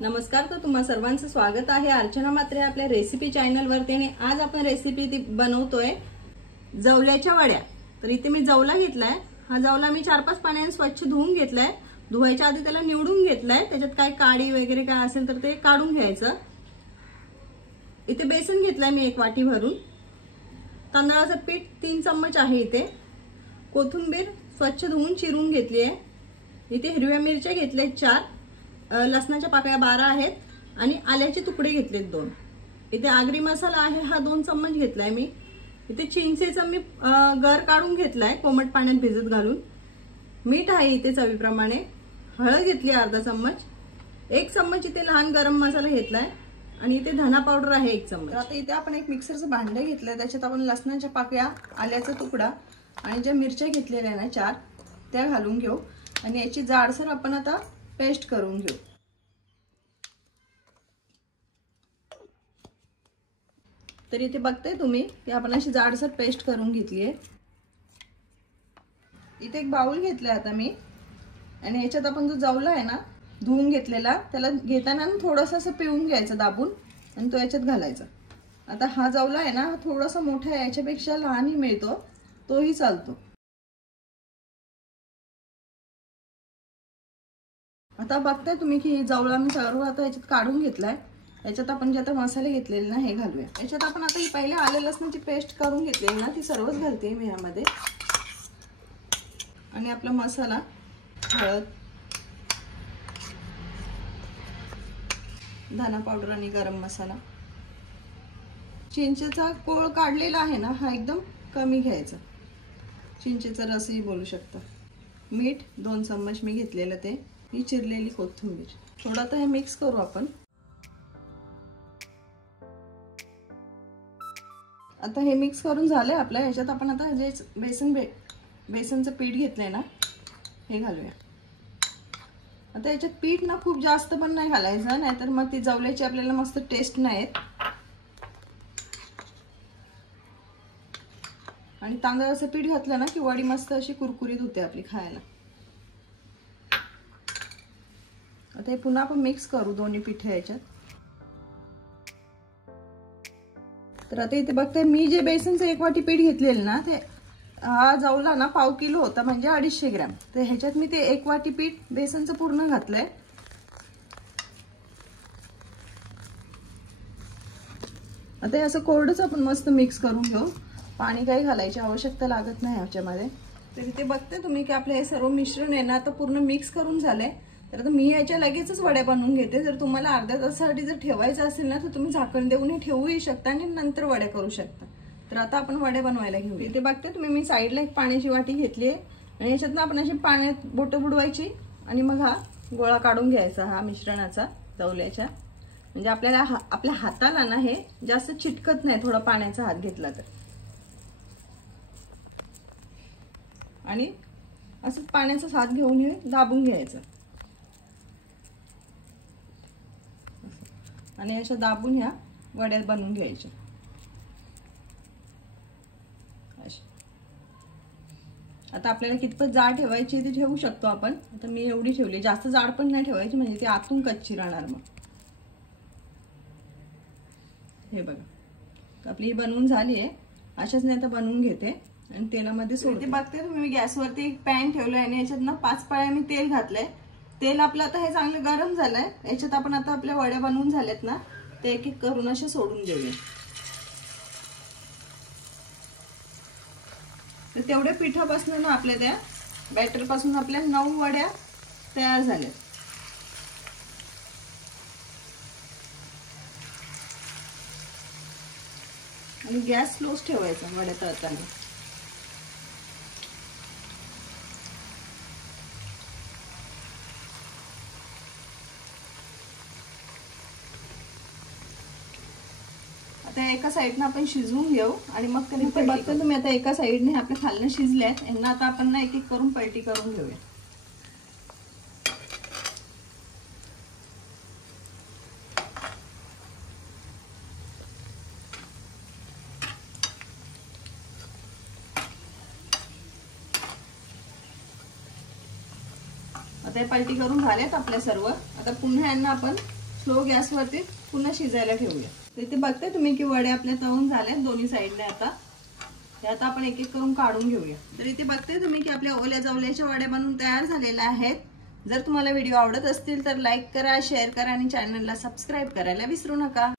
नमस्कार, तर तुम्हा सर्वांचं स्वागत आहे अर्चना म्हात्रे आपल्या रेसिपी चॅनल वरती। आणि आज आपण रेसिपी बनवतोय जवल्याच्या वड्या। तर इथे मी जवला घेतलाय। हा जवला मी 4-5 पाण्याने स्वच्छ धुवून घेतलाय। धुवायच्या आधी त्याला निवडून घेतलाय, त्याच्यात काय काडी वगैरे काय असेल तर ते काढून घ्यायचं। इथे बेसन घेतलाय मी 1 वाटी भरून। तांदळाचं पीठ 3 चम्मच आहे इथे। कोथिंबीर स्वच्छ धुवून चिरून घेतली आहे। इथे हिरव्या मिरच्या घेतल्या 4, लसणाच्या पाकळ्या 12 आहेत आणि आल्याचे तुकडे घेतलेत 2। इथे आगरी मसाला आहे हा 2 चम्मच घेतलाय मी। इथे चिंचेचा मी गर काढून घेतलाय कोमट पाण्यात भिजत घालून। मीठ आहे इथे चवीप्रमाणे। हळद घेतली अर्धा चम्मच। 1 चम्मच इथे लहान गरम मसाला घेतलाय आणि इथे धना पावडर आहे 1 चम्मच। आता इथे आपण एक मिक्सरचं भांडं घेतलंय, त्याच्यात आपण लसणाच्या पाकळ्या, आल्याचा तुकडा आणि ज्या मिरच्या घेतलेल्या ना 4 त्या घालून घेऊ आणि याची जाडसर आपण आता पेस्ट करून घेऊ। तर इथे बघताय तुम्ही की आपण अशी जाडसर पेस्ट करून घेतली आहे। इथे एक बाउल घेतलाय आता मी आणि याच्यात आपण जो जवला आहे ना धुवून घेतलेला, त्याला घेताना थोडंसं असं पिळून घ्यायचं दाबून आणि तो याच्यात घालायचा। आता हा जवला आहे ना थोडासा मोठा आहे, याच्यापेक्षा लहानही मिळतो, तोही चालतो। आता बघताय तुम्ही की जवला मी सर्व आता याच्यात काढून घेतलाय। याच्यात आपण जे आता मसाले घेतलेले ना हे घालूया। याच्यात आपण आता ही पहिले आले लसणाची पेस्ट करून घेतलेली ना ती सर्वच घालते मी यामध्ये। आणि आपला मसाला, हळद, धना पावडर आणि गरम मसाला। चिंचेचा कोळ काढलेला आहे ना हा एकदम कमी घ्यायचा, चिंचेचा रसही बोलू शकता। मीठ 2 चम्मच मी घेतलेलं ते। ही चिरलेली कोथिंबीर। थोडं आता हे मिक्स करू आपण। आता हे मिक्स करून झालंय आपलं। ह्याच्यात आपण आता जे बेसनचं पीठ घेतलंय ना हे घालूया। आता याच्यात पीठ ना खूप जास्त पण नाही घालायचं, नाहीतर मग ती जवल्याची आपल्याला मस्त टेस्ट नाही येत। आणि तांदळाचं पीठ घातलं ना की वडी मस्त अशी कुरकुरीत होते आपली खायला। आता हे पुन्हा आपण मिक्स करू दोन्ही पीठ याच्यात। तर आता इथे बघताय मी जे बेसनचं 1 वाटी पीठ घेतलेलं ना ते हा जवला ना पाव किलो होता, म्हणजे 250 ग्रॅम। तर ह्याच्यात मी ते 1 वाटी पीठ बेसनचं पूर्ण घातलंय। आता हे असं कोरडंच आपण मस्त मिक्स करून घेऊ। पाणी काही घालायची आवश्यकता लागत नाही ह्याच्यामध्ये। तर इथे बघते तुम्ही की आपलं हे सर्व मिश्रण आहे ना आता पूर्ण मिक्स करून झालंय। तर आता मी याच्या लगेचच वड्या बनवून घेते। जर तुम्हाला अर्ध्या तासासाठी जर ठेवायचं असेल ना तर तुम्ही झाकण देऊन ठेवूही शकता आणि नंतर वड्या करू शकता। तर आता आपण वड्या बनवायला घेऊ। इथे बघते तुम्ही मी साईडला एक पाण्याची वाटी घेतली आहे आणि याच्यातनं आपण अशी पाण्यात बोटं बुडवायची आणि मग हा गोळा काढून घ्यायचा हा मिश्रणाचा जवल्याच्या। म्हणजे आपल्याला आपल्या हाताला ना हे जास्त चिटकत नाही थोडा पाण्याचा हात घेतला तर। आणि असं पाण्याचा हात घेऊन हे दाबून घ्यायचं आणि अशा दाबून ह्या वड्या बनवून घ्यायच्या। आता आपल्याला कितपत जाड ठेवायची ते ठेवू शकतो आपण। आता मी एवढी ठेवली, जास्त जाड पण नाही ठेवायची म्हणजे ती आतून कच्ची राहणार मग। हे बघा आपली ही बनवून झाली आहे। अशाच नाही तर बनवून घेते आणि तेलामध्ये सोडते। बघते तुम्ही मी गॅसवरती एक पॅन ठेवलंय आणि याच्यात ना 5 पळ्या मी तेल घातलंय। तेल आपलं आता हे चांगलं गरम झालंय। याच्यात आपण आता आपल्या वड्या बनवून झाल्यात ना ते एक एक करून अशा सोडून देऊया। तर तेवढ्या पिठापासून ना आपल्या त्या बॅटर पासून आपल्या 9 वड्या तयार झाल्या। आणि गॅस स्लोच ठेवायचा वड्या तळताना। आता एका साइडने आपण शिजवून घेऊ आणि मग त्याने बघता तुम्ही आता एका साइडने आपल्या खालनं शिजल्यात, यांना आता आपण ना एक एक करून पलटी करून घेऊया। आता पलटी करून झालेत आपल्या सर्व। आता पुन्हा यांना आपण स्लो गॅसवरती पुन्हा शिजायला ठेवूया। तर इथे बघताय तुम्ही की वडे आपले तळून झाले दोन्ही साईडने। आता आपण एक एक करून काढून घेऊया। तर इथे बघताय तुम्ही की आपल्या ओल्या जवल्याच्या वड्या बनवून तयार झालेल्या आहेत। जर तुम्हाला व्हिडिओ आवडत असतील तर लाईक करा, शेअर करा आणि चॅनलला सबस्क्राईब करायला विसरू नका।